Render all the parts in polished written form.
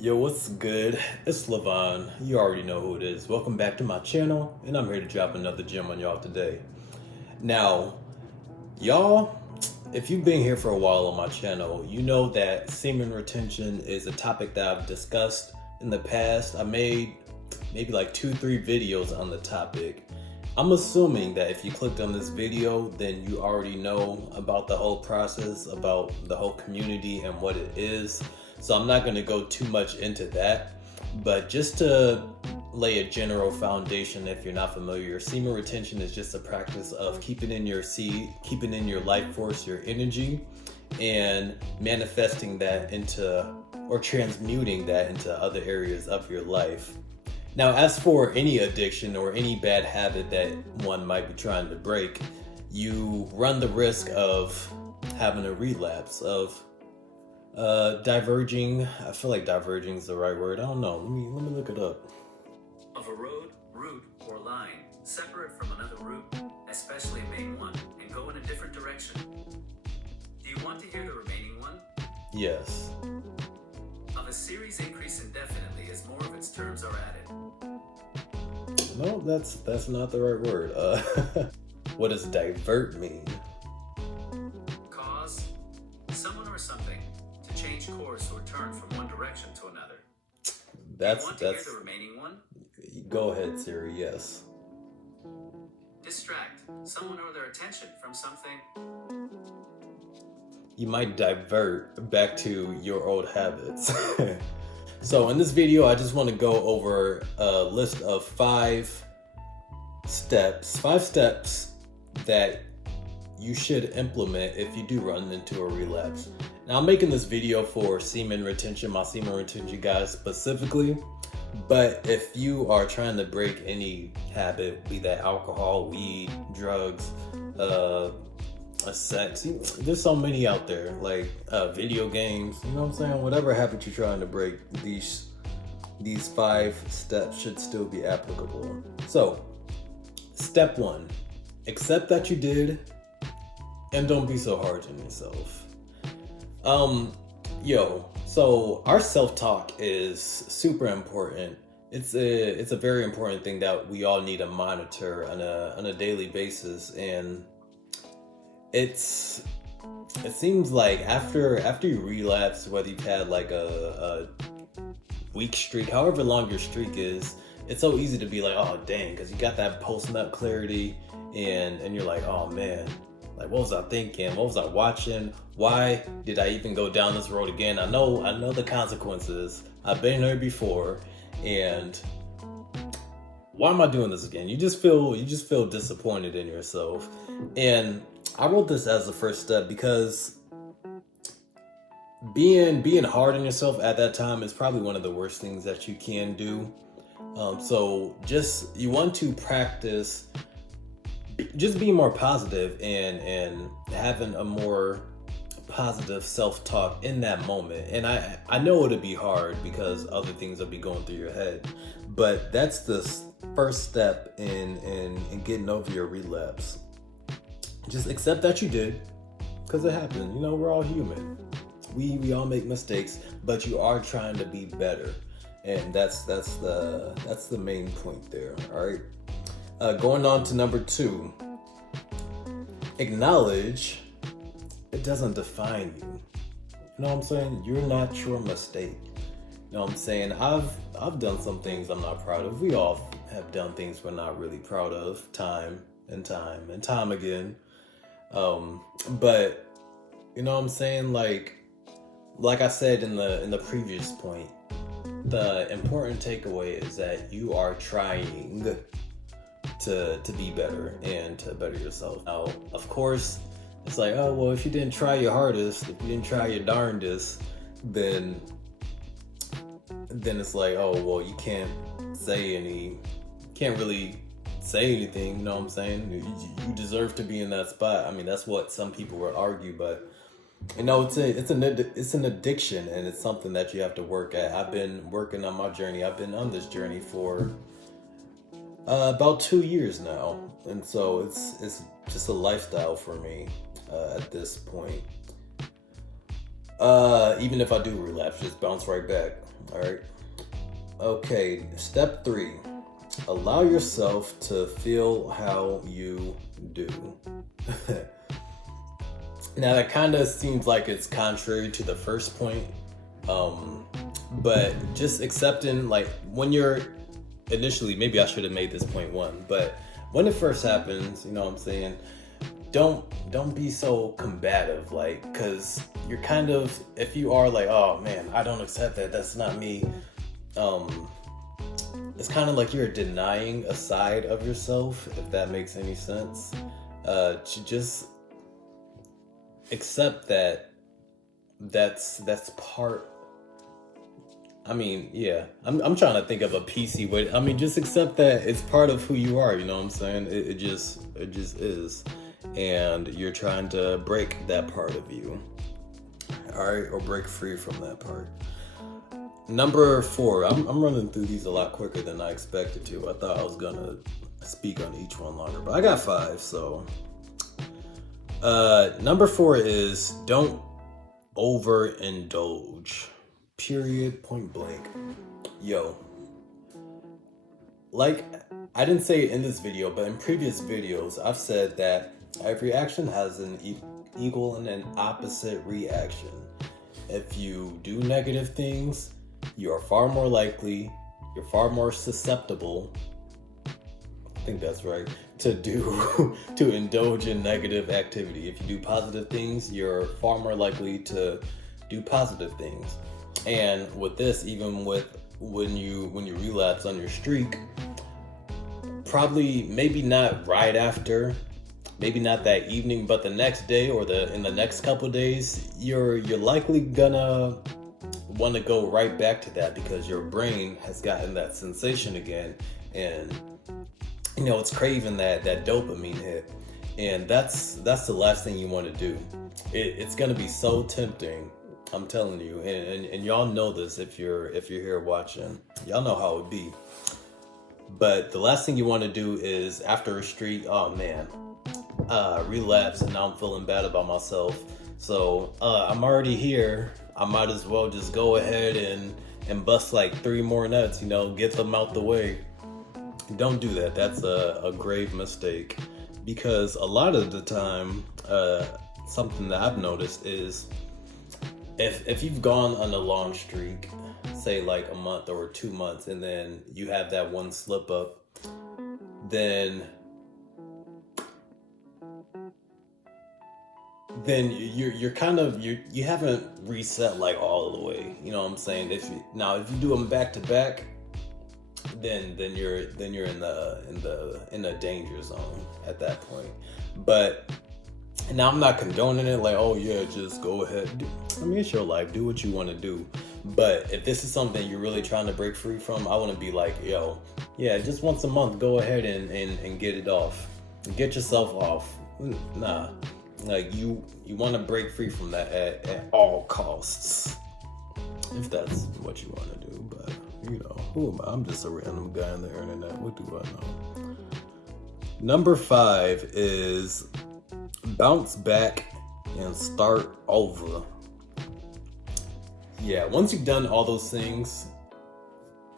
Yo, what's good? It's Levon. You already know who it is. Welcome back to my channel, and I'm here to drop another gem on y'all today. Now, y'all, if you've been here for a while on my channel, you know that semen retention is a topic that I've discussed in the past. I made maybe like 2-3 videos on the topic. I'm assuming that if you clicked on this video, then you already know about the whole process, about the whole community and what it is. So I'm not going to go too much into that, but just to lay a general foundation, if you're not familiar, semen retention is just a practice of keeping in your seed, keeping in your life force, your energy, and manifesting that into, or transmuting that into other areas of your life. Now, as for any addiction or any bad habit that one might be trying to break, you run the risk of having a relapse, of diverging. I feel like diverging is the right word. I don't know. Let me look it up. Of a road, route, or line, separate from another route, especially a main one, and go in a different direction. Do you want to hear the remaining one? Yes. Of a series increase indefinitely as more of its terms are added. No, that's not the right word. What does divert mean? Cause someone or something to change course or turn from one direction to another. That's Do you want to hear the remaining one? Go ahead, Siri. Yes. Distract someone or their attention from something. You might divert back to your old habits. So in this video, I just want to go over a list of five steps that you should implement if you do run into a relapse. Now, I'm making this video for semen retention, my semen retention guys specifically, but if you are trying to break any habit, be that alcohol, weed, drugs, sex, there's so many out there, like video games, you know what I'm saying? Whatever habit you're trying to break, these 5 steps should still be applicable. So, step 1, accept that you did, and don't be so hard on yourself. So our self-talk is super important. It's a very important thing that we all need to monitor on a daily basis, and it seems like after you relapse, whether you've had like a week streak, however long your streak is, it's so easy to be like, oh dang, because you got that post-nut clarity, and you're like, oh man, like what was I thinking? What was I watching? Why did I even go down this road again? I know the consequences. I've been there before, and why am I doing this again? You just feel disappointed in yourself. And I wrote this as the first step because being hard on yourself at that time is probably one of the worst things that you can do. So you want to practice just being more positive and having a more positive self-talk in that moment. And I know it'll be hard because other things will be going through your head, but that's the first step in getting over your relapse. Just accept that you did, because it happened. You know, we're all human. We all make mistakes, but you are trying to be better, and that's the main point there. All right. Going on to number 2. Acknowledge it doesn't define you. You know what I'm saying? You're not your mistake. You know what I'm saying? I've done some things I'm not proud of. We all have done things we're not really proud of, time and time again. But you know what I'm saying? Like I said in the previous point, the important takeaway is that you are trying to be better and to better yourself. Now, of course, it's like, oh well, if you didn't try your hardest, if you didn't try your darndest, then it's like, oh well, you can't really say anything. You know what I'm saying? You deserve to be in that spot. I mean, that's what some people would argue, but you know, it's an addiction, and it's something that you have to work at. I've been working on my journey. I've been on this journey for about 2 years now, and so it's just a lifestyle for me at this point. Even if I do relapse, just bounce right back. All right. Okay, step 3. Allow yourself to feel how you do. Now that kind of seems like it's contrary to the first point, but just accepting, like, when you're initially, maybe I should have made this point 1, but when it first happens, you know what I'm saying, don't be so combative, like, because you're kind of, if you are like, oh man, I don't accept that, that's not me, it's kind of like you're denying a side of yourself, if that makes any sense. To just accept that that's part. I mean, yeah, I'm trying to think of a PC way. I mean, just accept that it's part of who you are. You know what I'm saying? It just is, and you're trying to break that part of you. All right, or break free from that part. Number 4. I'm running through these a lot quicker than I expected to. I thought I was gonna speak on each one longer, but I got 5. So, number 4 is don't overindulge. Period. Point blank. Yo, like, I didn't say it in this video, but in previous videos, I've said that every action has an equal and an opposite reaction. If you do negative things, you are far more likely, you're far more susceptible, I think that's right, to indulge in negative activity. If you do positive things, you're far more likely to do positive things. And with this, even with when you relapse on your streak, probably maybe not right after, maybe not that evening, but the next day or in the next couple days, you're likely gonna want to go right back to that because your brain has gotten that sensation again, and you know it's craving that dopamine hit, and that's the last thing you want to do. It's gonna be so tempting, I'm telling you, and y'all know this if you're here watching. Y'all know how it be. But the last thing you want to do is, after a streak, oh man, relapse, and now I'm feeling bad about myself. So I'm already here. I might as well just go ahead and bust like 3 more nuts, you know, get them out the way. Don't do that. That's a grave mistake, because a lot of the time, something that I've noticed is, if you've gone on a long streak, say like a month or 2 months, and then you have that one slip up, then you're kind of, you haven't reset like all the way. You know what I'm saying? If you do them back to back, then you're in the danger zone at that point. But now I'm not condoning it, like, oh yeah, just go ahead. I mean, it's your life. Do what you want to do. But if this is something you're really trying to break free from, I want to be like, yo, yeah, just once a month, go ahead and get it off. Get yourself off. Nah, like you want to break free from that at all costs, if that's what you want to do. But you know, who am I? I'm just a random guy on the internet. What do I know? Number 5 is bounce back and start over. Yeah, once you've done all those things,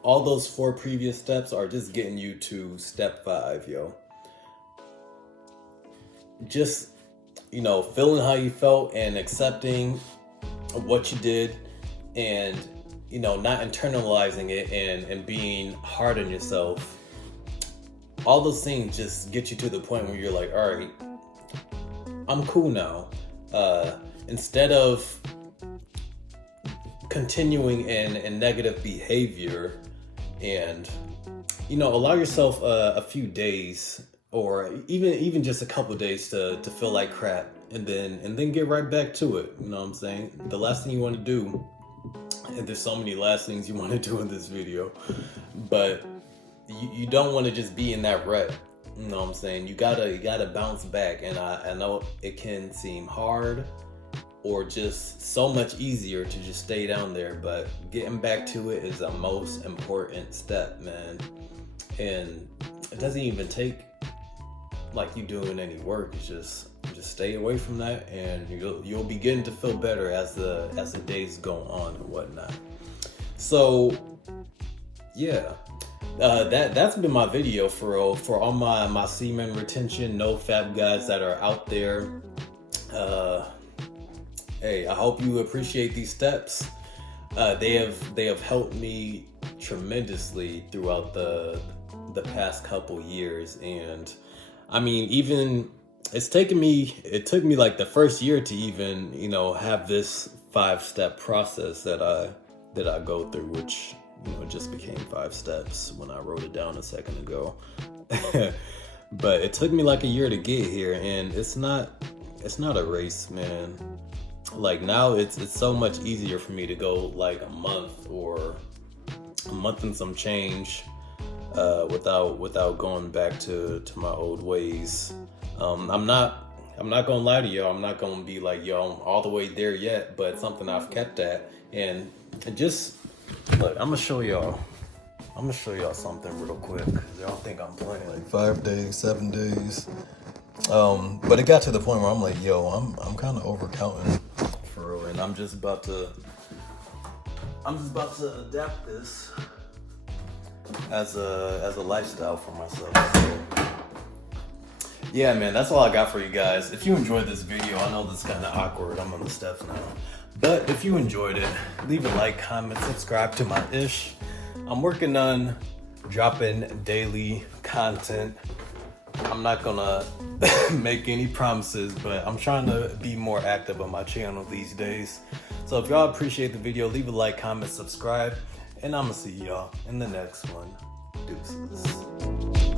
all those 4 previous steps are just getting you to step 5, yo. Just, you know, feeling how you felt and accepting what you did, and, you know, not internalizing it and being hard on yourself. All those things just get you to the point where you're like, all right, I'm cool now. Instead of continuing in negative behavior, and, you know, allow yourself a few days, or even just a couple days to feel like crap, and then get right back to it. You know what I'm saying? The last thing you want to do, and there's so many last things you want to do in this video, but you don't want to just be in that rut. You know what I'm saying? You gotta bounce back, and I know it can seem hard, or just so much easier to just stay down there, but getting back to it is the most important step, man. And it doesn't even take like you doing any work. It's just just stay away from that, and you'll begin to feel better as the days go on and whatnot. So yeah, that's been my video for all my semen retention no fap guys that are out there. Hey, I hope you appreciate these steps. They have helped me tremendously throughout the past couple years, and I mean, even it took me like the first year to even, you know, have this 5-step process that I go through, which, you know, just became 5 steps when I wrote it down a second ago. But it took me like a year to get here, and it's not a race, man. Like now it's so much easier for me to go like a month and some change without going back to my old ways. I'm not gonna lie to y'all. I'm not gonna be like, yo, I'm all the way there yet, but it's something I've kept at. And just look, I'm gonna show y'all something real quick, because y'all think I'm playing. Like 5 days, 7 days. But it got to the point where I'm like, yo, I'm kind of over counting for real, and I'm just about to adapt this as a lifestyle for myself. So, yeah, man, that's all I got for you guys. If you enjoyed this video, I know this is kind of awkward. I'm on the steps now. But if you enjoyed it, leave a like, comment, subscribe to my ish. I'm working on dropping daily content. I'm not gonna make any promises, but I'm trying to be more active on my channel these days. So if y'all appreciate the video, leave a like, comment, subscribe, and I'm gonna see y'all in the next one. Deuces.